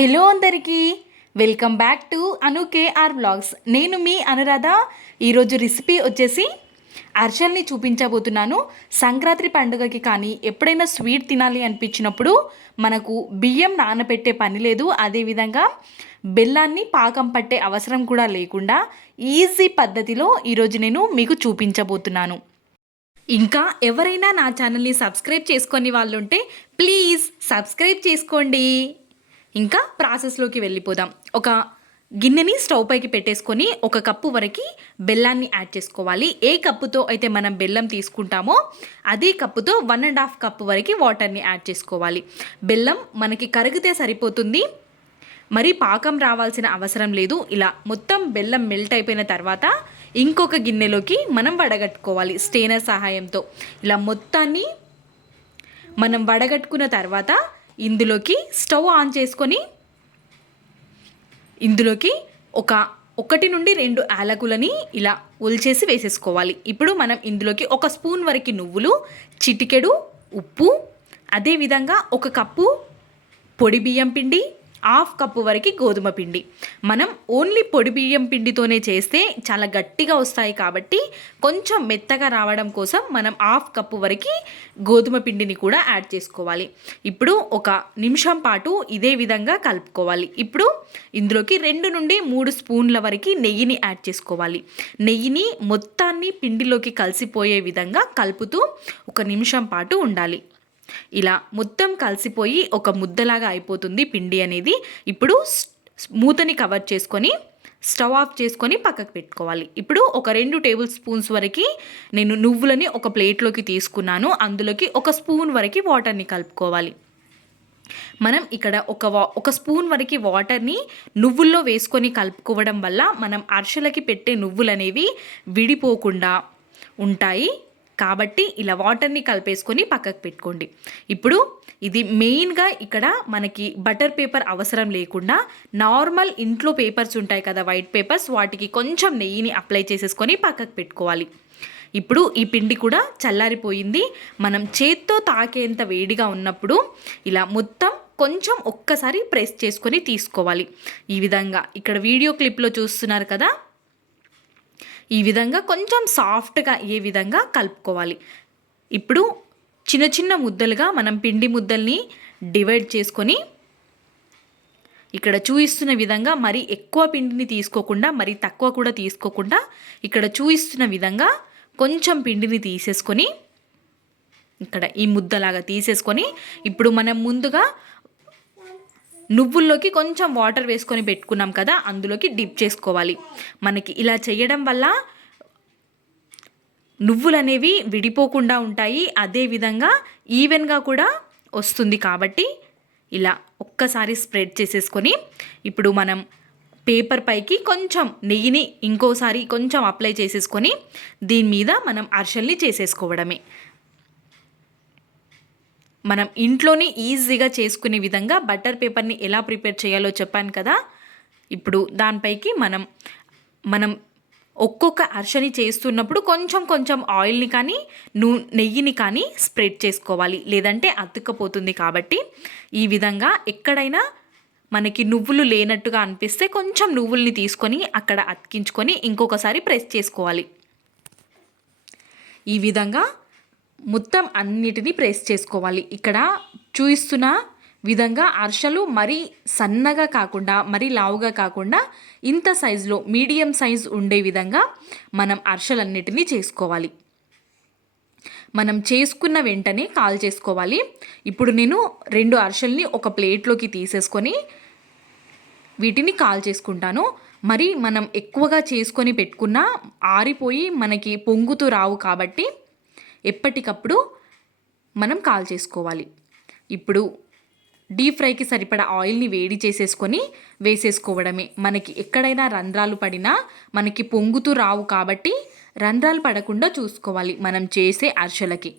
Hello అందరికీ welcome back to Anu K R vlogs. నేను మీ అనురాధ. ఈరోజు రెసిపీ వచ్చేసి అర్షల్ని చూపించబోతున్నాను. సంక్రాంతి పండుగకి కానీ ఎప్పుడైనా స్వీట్ తినాలి అనిపించినప్పుడు మనకు బియ్యం నానబెట్టే పని లేదు. అదేవిధంగా బెల్లాన్ని పాకం పట్టే అవసరం కూడా లేకుండా ఈజీ పద్ధతిలో ఈరోజు నేను మీకు చూపించబోతున్నాను. ఇంకా ఎవరైనా నా ఛానల్ని సబ్స్క్రైబ్ చేసుకొని వాళ్ళు ఉంటే ప్లీజ్ సబ్స్క్రైబ్ చేసుకోండి. ఇంకా ప్రాసెస్లోకి వెళ్ళిపోదాం. ఒక గిన్నెని స్టవ్ పైకి పెట్టేసుకొని 1 కప్పు వరకు బెల్లాన్ని యాడ్ చేసుకోవాలి. ఏ కప్పుతో అయితే మనం బెల్లం తీసుకుంటామో అదే కప్పుతో 1.5 కప్పు వరకు వాటర్ని యాడ్ చేసుకోవాలి. బెల్లం మనకి కరిగితే సరిపోతుంది, మరి పాకం రావాల్సిన అవసరం లేదు. ఇలా మొత్తం బెల్లం మెల్ట్ అయిపోయిన తర్వాత ఇంకొక గిన్నెలోకి మనం వడగట్టుకోవాలి స్టెయినర్ సహాయంతో. ఇలా మొత్తాన్ని మనం వడగట్టుకున్న తర్వాత ఇందులోకి స్టవ్ ఆన్ చేసుకొని ఇందులోకి 1 నుండి 2 యాలకులని ఇలా ఒలిచేసి వేసేసుకోవాలి. ఇప్పుడు మనం ఇందులోకి 1 స్పూన్ వరకు నువ్వులు, చిటికెడు ఉప్పు, అదేవిధంగా 1 కప్పు పొడి బియ్యం పిండి, 1/2 కప్పు వరకు గోధుమ పిండి. మనం ఓన్లీ పొడి బియ్యం పిండితోనే చేస్తే చాలా గట్టిగా వస్తాయి కాబట్టి కొంచెం మెత్తగా రావడం కోసం మనం 1/2 కప్పు వరకు గోధుమ పిండిని కూడా యాడ్ చేసుకోవాలి. ఇప్పుడు 1 నిమిషం పాటు ఇదే విధంగా కలుపుకోవాలి. ఇప్పుడు ఇందులోకి 2 నుండి 3 స్పూన్ల వరకు నెయ్యిని యాడ్ చేసుకోవాలి. నెయ్యిని మొత్తాన్ని పిండిలోకి కలిసిపోయే విధంగా కలుపుతూ 1 నిమిషం పాటు ఉండాలి. ఇలా మొత్తం కలిసిపోయి ఒక ముద్దలాగా అయిపోతుంది పిండి అనేది. ఇప్పుడు మూతని కవర్ చేసుకొని స్టవ్ ఆఫ్ చేసుకొని పక్కకు పెట్టుకోవాలి. ఇప్పుడు 1-2 టేబుల్ స్పూన్స్ వరకు నేను నువ్వులని ఒక ప్లేట్లోకి తీసుకున్నాను. అందులోకి 1 స్పూన్ వరకు వాటర్ని కలుపుకోవాలి. మనం ఇక్కడ ఒక స్పూన్ వరకు వాటర్ని నువ్వుల్లో వేసుకొని కలుపుకోవడం వల్ల మనం అరిసెలకి పెట్టే నువ్వులు అనేవి విడిపోకుండా ఉంటాయి కాబట్టి ఇలా వాటర్ని కలిపేసుకొని పక్కకు పెట్టుకోండి. ఇప్పుడు ఇది మెయిన్గా ఇక్కడ మనకి బటర్ పేపర్ అవసరం లేకుండా నార్మల్ ఇంట్లో పేపర్స్ ఉంటాయి కదా, వైట్ పేపర్స్, వాటికి కొంచెం నెయ్యిని అప్లై చేసేసుకొని పక్కకు పెట్టుకోవాలి. ఇప్పుడు ఈ పిండి కూడా చల్లారిపోయింది. మనం చేత్తో తాకేంత వేడిగా ఉన్నప్పుడు ఇలా మొత్తం కొంచెం ఒక్కసారి ప్రెస్ చేసుకొని తీసుకోవాలి. ఈ విధంగా ఇక్కడ వీడియో క్లిప్లో చూస్తున్నారు కదా, ఈ విధంగా కొంచెం సాఫ్ట్గా ఏ విధంగా కలుపుకోవాలి. ఇప్పుడు చిన్న చిన్న ముద్దలుగా మనం పిండి ముద్దల్ని డివైడ్ చేసుకొని ఇక్కడ చూపిస్తున్న విధంగా మరి ఎక్కువ పిండిని తీసుకోకుండా మరి తక్కువ కూడా తీసుకోకుండా ఇక్కడ చూపిస్తున్న విధంగా కొంచెం పిండిని తీసేసుకొని ఇక్కడ ఈ ముద్దలాగా తీసేసుకొని ఇప్పుడు మనం ముందుగా నువ్వుల్లోకి కొంచెం వాటర్ వేసుకొని పెట్టుకున్నాం కదా, అందులోకి డిప్ చేసుకోవాలి. మనకి ఇలా చేయడం వల్ల నువ్వులు అనేవి విడిపోకుండా ఉంటాయి, అదేవిధంగా ఈవెన్గా కూడా వస్తుంది. కాబట్టి ఇలా ఒక్కసారి స్ప్రెడ్ చేసేసుకొని ఇప్పుడు మనం పేపర్ పైకి కొంచెం నెయ్యిని ఇంకోసారి కొంచెం అప్లై చేసేసుకొని దీని మీద మనం అరిసెల్ని చేసేసుకోవడమే. మనం ఇంట్లోనే ఈజీగా చేసుకునే విధంగా బటర్ పేపర్ని ఎలా ప్రిపేర్ చేయాలో చెప్పాను కదా. ఇప్పుడు దానిపైకి మనం ఒక్కొక్క అరిసెని చేస్తున్నప్పుడు కొంచెం కొంచెం ఆయిల్ని కానీ నెయ్యిని కానీ స్ప్రెడ్ చేసుకోవాలి, లేదంటే అతుక్కపోతుంది. కాబట్టి ఈ విధంగా ఎక్కడైనా మనకి నువ్వులు లేనట్టుగా అనిపిస్తే కొంచెం నువ్వుల్ని తీసుకొని అక్కడ అతికించుకొని ఇంకొకసారి ప్రెస్ చేసుకోవాలి. ఈ విధంగా మొత్తం అన్నిటినీ ప్రెస్ చేసుకోవాలి. ఇక్కడ చూపిస్తున్న విధంగా అరిసెలు మరీ సన్నగా కాకుండా మరీ లావుగా కాకుండా ఇంత సైజులో మీడియం సైజ్ ఉండే విధంగా మనం అరిసెలన్నిటినీ చేసుకోవాలి. మనం చేసుకున్న వెంటనే కాల్ చేసుకోవాలి. ఇప్పుడు నేను 2 అరిసెల్ని ఒక ప్లేట్లోకి తీసేసుకొని వీటిని కాల్ చేసుకుంటాను. మరి మనం ఎక్కువగా చేసుకొని పెట్టుకున్నా ఆరిపోయి మనకి పొంగుతూ రావు కాబట్టి ఎప్పటికప్పుడు మనం కాల్ చేసుకోవాలి. ఇప్పుడు డీప్ ఫ్రైకి సరిపడా ఆయిల్ని వేడి చేసేసుకొని వేసేసుకోవడమే. మనకి ఎక్కడైనా రంధ్రాలు పడినా మనకి పొంగుతూ రావు కాబట్టి రంధ్రాలు పడకుండా చూసుకోవాలి మనం చేసే అరిసెలకి.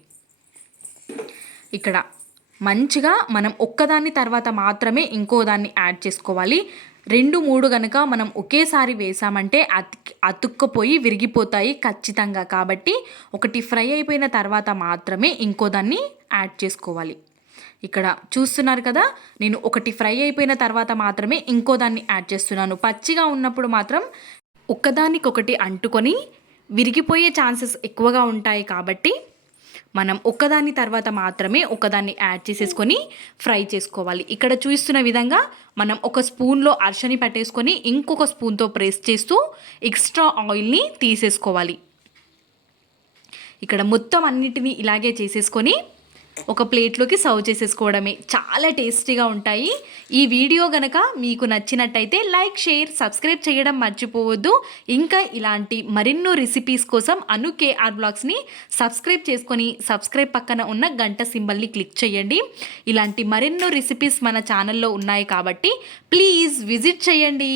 ఇక్కడ మంచిగా మనం ఒక్కదాన్ని తర్వాత మాత్రమే ఇంకో దాన్ని యాడ్ చేసుకోవాలి. 2-3 కనుక మనం ఒకేసారి వేసామంటే అతుక్కపోయి విరిగిపోతాయి ఖచ్చితంగా. కాబట్టి ఒకటి ఫ్రై అయిపోయిన తర్వాత మాత్రమే ఇంకో దాన్ని యాడ్ చేసుకోవాలి. ఇక్కడ చూస్తున్నారు కదా, నేను ఒకటి ఫ్రై అయిపోయిన తర్వాత మాత్రమే ఇంకో దాన్ని యాడ్ చేస్తున్నాను. పచ్చిగా ఉన్నప్పుడు మాత్రం ఒక్కదానికొకటి అంటుకొని విరిగిపోయే ఛాన్సెస్ ఎక్కువగా ఉంటాయి కాబట్టి మనం ఒకదాని తర్వాత మాత్రమే ఒకదాన్ని యాడ్ చేసేసుకొని ఫ్రై చేసుకోవాలి. ఇక్కడ చూస్తున్న విధంగా మనం ఒక స్పూన్లో అర్షని పట్టేసుకొని ఇంకొక స్పూన్తో ప్రెస్ చేస్తూ ఎక్స్ట్రా ఆయిల్ని తీసేసుకోవాలి. ఇక్కడ మొత్తం అన్నిటినీ ఇలాగే చేసేసుకొని ఒక ప్లేట్లోకి సర్వ్ చేసేసుకోవడమే. చాలా టేస్టీగా ఉంటాయి. ఈ వీడియో గనక మీకు నచ్చినట్టయితే లైక్, షేర్, సబ్స్క్రైబ్ చేయడం మర్చిపోవద్దు. ఇంకా ఇలాంటి మరెన్నో రెసిపీస్ కోసం అను కేఆర్ బ్లాగ్స్ని సబ్స్క్రైబ్ చేసుకొని సబ్స్క్రైబ్ పక్కన ఉన్న గంట సింబల్ని క్లిక్ చేయండి. ఇలాంటి మరెన్నో రెసిపీస్ మన ఛానల్లో ఉన్నాయి కాబట్టి ప్లీజ్ విజిట్ చేయండి.